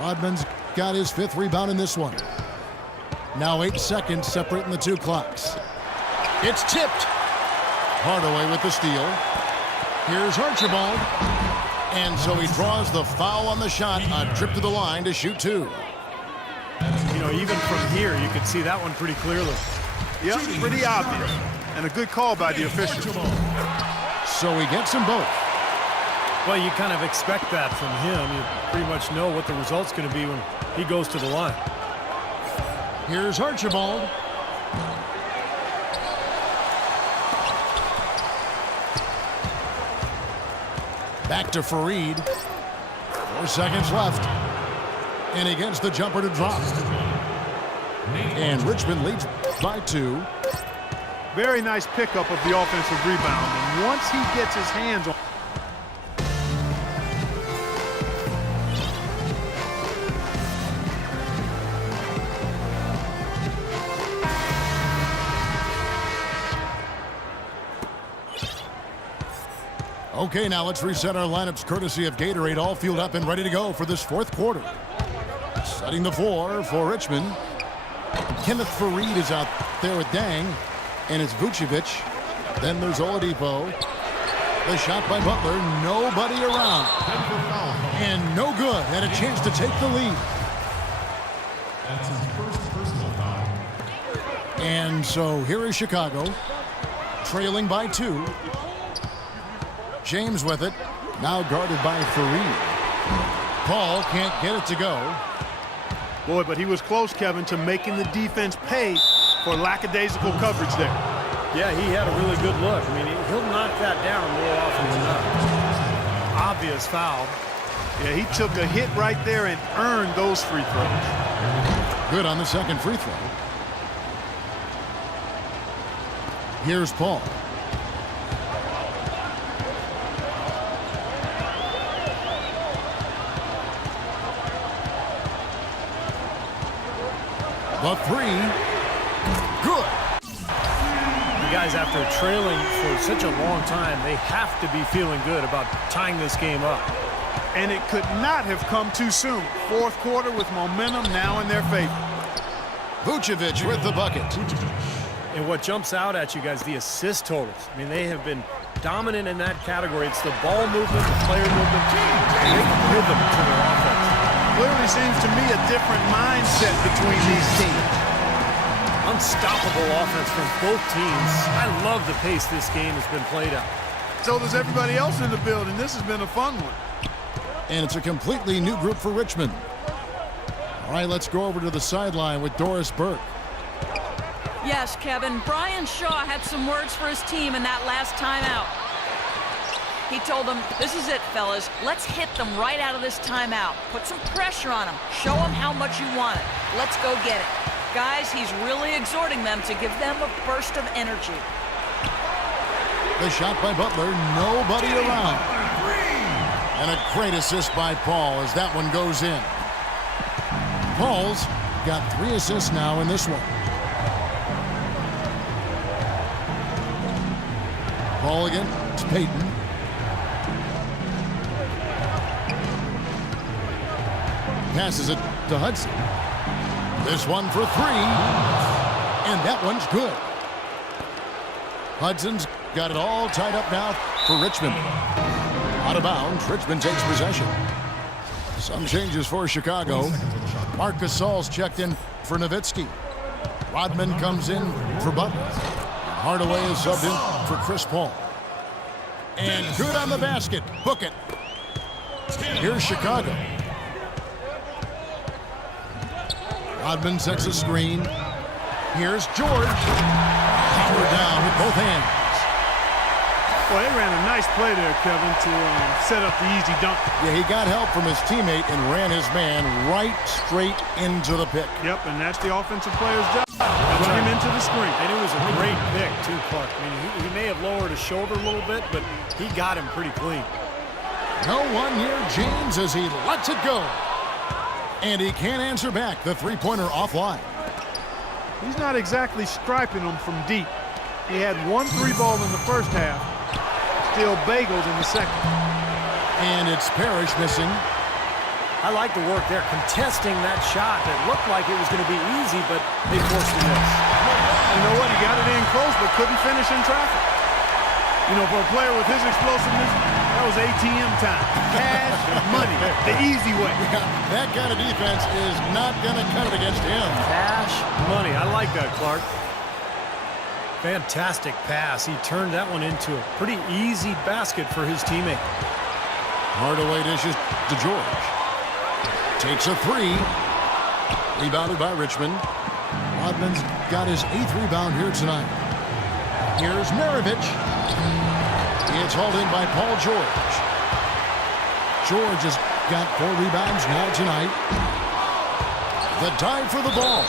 Rodman's got his 5th rebound in this one. Now 8 seconds separating the two clocks. It's tipped. Hardaway with the steal. Here's Archibald. And so he draws the foul on the shot. A trip to the line to shoot 2. You know, even from here, you could see that one pretty clearly. Yep, pretty obvious. And a good call by the official. So he gets them both. Well, you kind of expect that from him. You pretty much know what the result's going to be when he goes to the line. Here's Archibald. Back to Fareed. 4 seconds left. And he gets the jumper to drop. And Richmond leads by 2. Very nice pickup of the offensive rebound. And once he gets his hands on... Okay, now let's reset our lineups courtesy of Gatorade, all fueled up and ready to go for this 4th quarter. Setting the floor for Richmond. Kenneth Fareed is out there with Dang, and it's Vucevic. Then there's Oladipo. The shot by Butler, nobody around. And no good, and a chance to take the lead. That's his first personal foul. And so here is Chicago, trailing by 2. James with it, now guarded by Fareed. Paul can't get it to go. Boy, but he was close, Kevin, to making the defense pay for lackadaisical coverage there. Yeah, he had a really good look. I mean, he'll knock that down more often than not. Obvious foul. Yeah, he took a hit right there and earned those free throws. Good on the second free throw. Here's Paul. The 3. Good. You guys, after trailing for such a long time, they have to be feeling good about tying this game up. And it could not have come too soon. 4th quarter with momentum now in their favor. Vucevic with the bucket. And what jumps out at you guys, the assist totals. I mean, they have been dominant in that category. It's the ball movement, the player movement, great rhythm to their offense. Clearly seems to me a different mindset between these teams. Unstoppable offense from both teams. I love the pace this game has been played at. So does everybody else in the building. This has been a fun one. And it's a completely new group for Richmond. All right, let's go over to the sideline with Doris Burke. Yes, Kevin. Brian Shaw had some words for his team in that last timeout. He told them, this is it, fellas. Let's hit them right out of this timeout. Put some pressure on them. Show them how much you want it. Let's go get it. Guys, he's really exhorting them to give them a burst of energy. The shot by Butler, nobody around. And a great assist by Paul as that one goes in. Paul's got 3 assists now in this one. Paul against Payton. Passes it to Hudson. This one for 3. And that one's good. Hudson's got it all tied up now for Richmond. Out of bounds, Richmond takes possession. Some changes for Chicago. Marc Gasol's checked in for Nowitzki. Rodman comes in for Butler. Hardaway is subbed in for Chris Paul. And good on the basket. Book it. Here's Chicago. Rodman sets a screen. Here's George. Power down with both hands. Well, they ran a nice play there, Kevin, to set up the easy dunk. Yeah, he got help from his teammate and ran his man right straight into the pick. Yep, and that's the offensive player's job. Run him into the screen. And it was a great pick, too, Clark. I mean, he may have lowered his shoulder a little bit, but he got him pretty clean. No one near James as he lets it go. And he can't answer back. The three-pointer offline. He's not exactly striping them from deep. He had 1 3-ball in the first half. Still bageled in the second. And it's Parrish missing. I like the work there, contesting that shot that looked like it was going to be easy, but they forced the miss. You know what? He got it in close, but couldn't finish in traffic. You know, for a player with his explosiveness, that was ATM time. Cash money, the easy way. Yeah, that kind of defense is not going to cut it against him. Cash money. I like that, Clark. Fantastic pass. He turned that one into a pretty easy basket for his teammate. Hardaway dishes to George. Takes a three. Rebounded by Richmond. Rodman's got his 8th rebound here tonight. Here's Maravich. It's hauled in by Paul George. George has got 4 rebounds now tonight. The dive for the ball.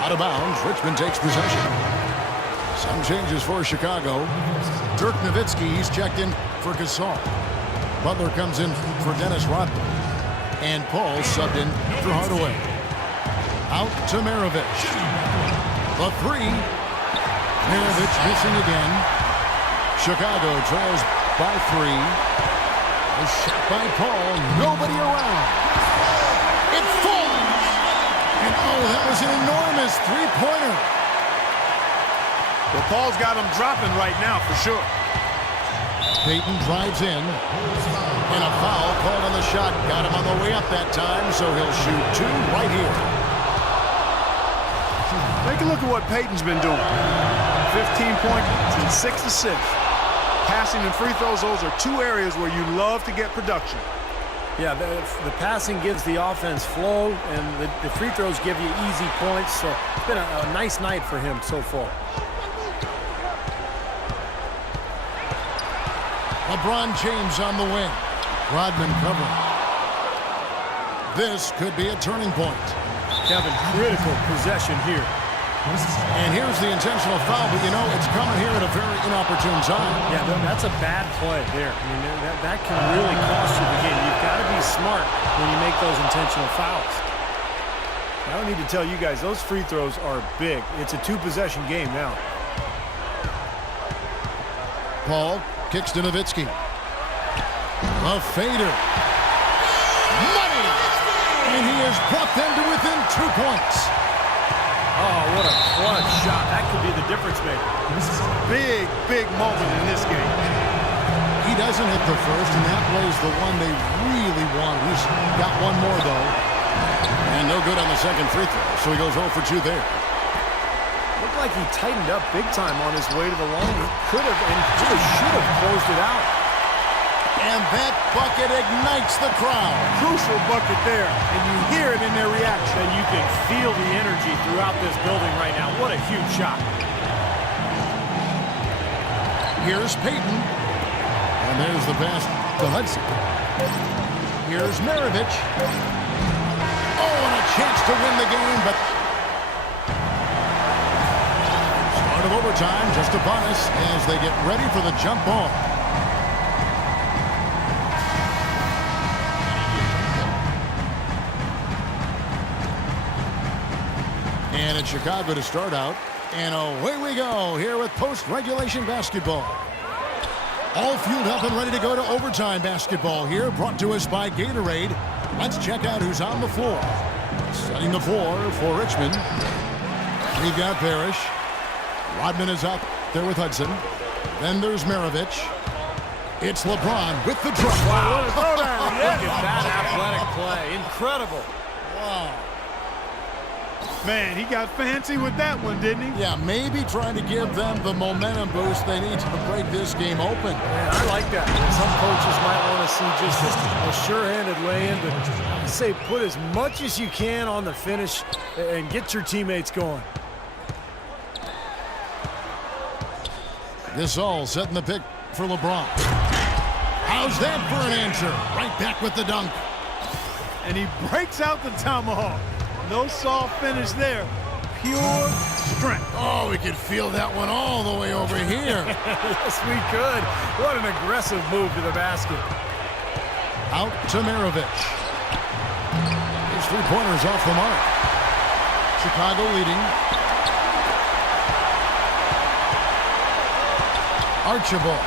Out of bounds. Richmond takes possession. Some changes for Chicago. Dirk Nowitzki, he's checked in for Gasol. Butler comes in for Dennis Rodman. And Paul subbed in for Hardaway. Out to Maravich. The three. Maravich missing again. Chicago trails by 3. A shot by Paul. Nobody around. It falls. And oh, that was an enormous three-pointer. Well, Paul's got him dropping right now for sure. Payton drives in. And a foul called on the shot. Got him on the way up that time, so he'll shoot 2 right here. Take a look at what Payton's been doing. 15 points and 6 assists. Passing and free throws, those are 2 areas where you love to get production. Yeah, the passing gives the offense flow, and the free throws give you easy points, so it's been a nice night for him so far. LeBron James on the wing. Rodman covering. This could be a turning point. Kevin, critical possession here. And here's the intentional foul, but you know, it's coming here at a very inopportune time. Yeah, that's a bad play there. I mean, that can really cost you the game. You've got to be smart when you make those intentional fouls. I don't need to tell you guys, those free throws are big. It's a 2-possession game now. Paul kicks to Nowitzki. A fader. Money! And he has brought them to within 2 points. Oh, what a clutch shot. That could be the difference maker. Big, big moment in this game. He doesn't hit the first, and that was the one they really wanted. He's got one more, though. And no good on the second free throw, so he goes 0 for 2 there. Looked like he tightened up big time on his way to the line. He could have and really should have closed it out. And that bucket ignites the crowd. Crucial bucket there, and you hear it in their reaction. And you can feel the energy throughout this building right now. What a huge shot. Here's Payton. And there's the pass to Hudson. Here's Maravich. Oh, and a chance to win the game, but start of overtime just upon us as they get ready for the jump ball. And it's Chicago to start out. And away we go here with post-regulation basketball. All fueled up and ready to go to overtime basketball here, brought to us by Gatorade. Let's check out who's on the floor. Setting the floor for Richmond. We've got Parrish. Rodman is out there with Hudson. Then there's Maravich. It's LeBron with the drop. Wow, what a throwdown. Look at that athletic play. Incredible. Wow. Man, he got fancy with that one, didn't he? Yeah, maybe trying to give them the momentum boost they need to break this game open. Man, I like that. Some coaches might want to see just a sure-handed lay-in, but I say put as much as you can on the finish and get your teammates going. Gasol setting the pick for LeBron. How's that for an answer? Right back with the dunk. And he breaks out the tomahawk. No soft finish there. Pure strength. Oh, we could feel that one all the way over here. Yes, we could. What an aggressive move to the basket. Out to Maravich. His 3-pointers off the mark. Chicago leading. Archibald.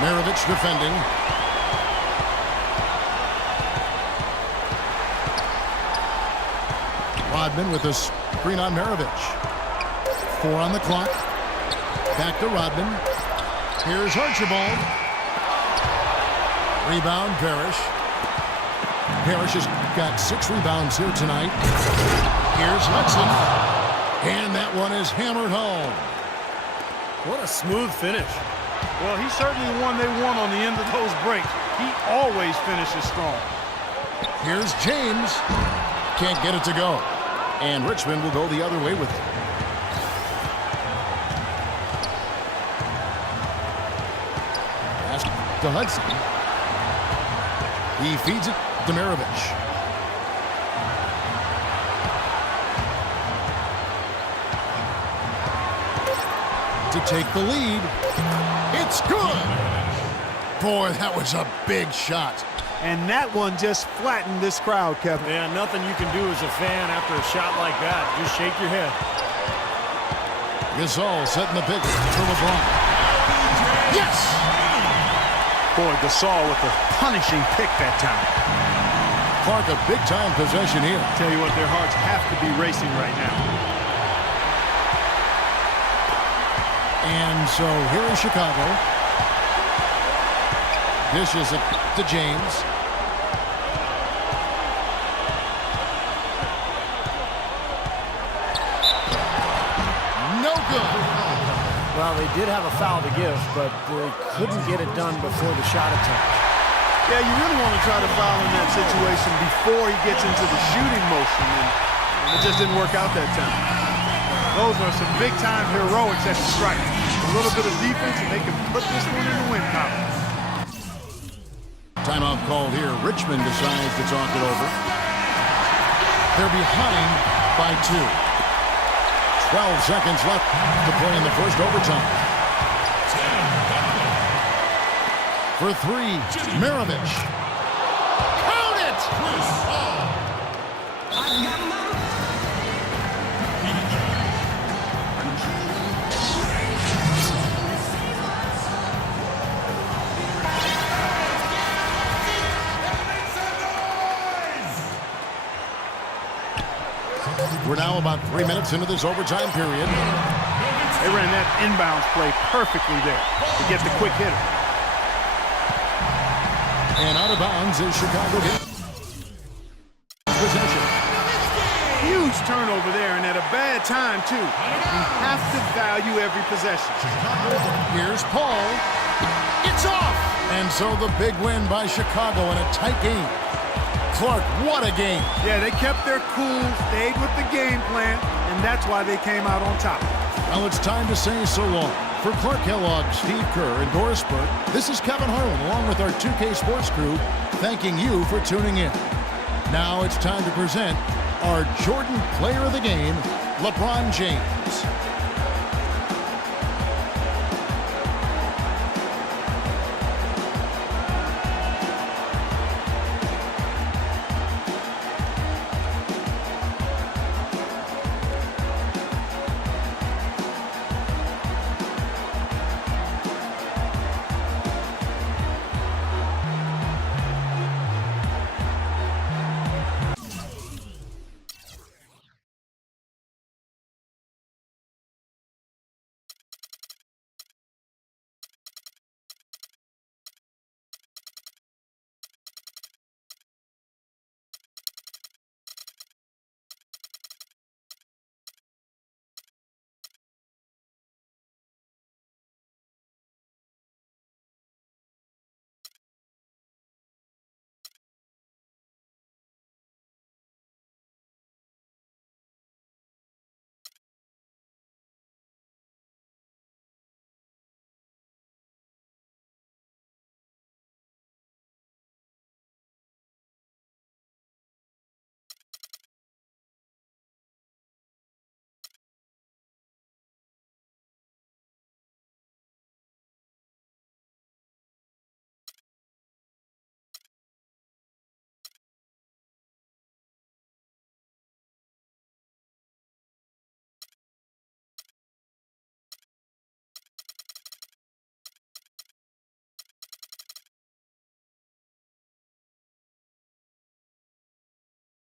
Maravich defending. Rodman with a screen on Maravich. 4 on the clock. Back to Rodman. Here's Archibald. Rebound, Parrish. Parrish has got 6 rebounds here tonight. Here's Hudson. And that one is hammered home. What a smooth finish. Well, he's certainly the one they want on the end of those breaks. He always finishes strong. Here's James. Can't get it to go. And Richmond will go the other way with it. Pass to Hudson. He feeds it to Maravich. To take the lead. It's good. Boy, that was a big shot. And that one just flattened this crowd, Kevin. Yeah, nothing you can do as a fan after a shot like that. Just shake your head. Gasol setting the pick for LeBron. Yes! Boy, Gasol with the punishing pick that time. Clark, a big-time possession here. Tell you what, their hearts have to be racing right now. And so here is Chicago. Dishes it to James. No good. Well, they did have a foul to give, but they couldn't get it done before the shot attempt. Yeah, you really want to try to foul in that situation before he gets into the shooting motion, and it just didn't work out that time. Those are some big-time heroics at the strike. A little bit of defense, and they can put this one in the win column. Timeout called here. Richmond decides to talk it over. They're behind by 2. 12 seconds left to play in the first overtime. For 3, Maravich. Count it! We're now about 3 minutes into this overtime period. They ran that inbounds play perfectly there to get the quick hitter. And out of bounds is Chicago. Possession. Huge turnover there, and at a bad time, too. You have to value every possession. Here's Paul. It's off! And so the big win by Chicago in a tight game. Clark, what a game. Yeah, they kept their cool, stayed with the game plan, and that's why they came out on top. Well, it's time to say so long. For Clark Kellogg, Steve Kerr, and Doris Burke, this is Kevin Harlan, along with our 2K Sports crew, thanking you for tuning in. Now it's time to present our Jordan Player of the Game, LeBron James.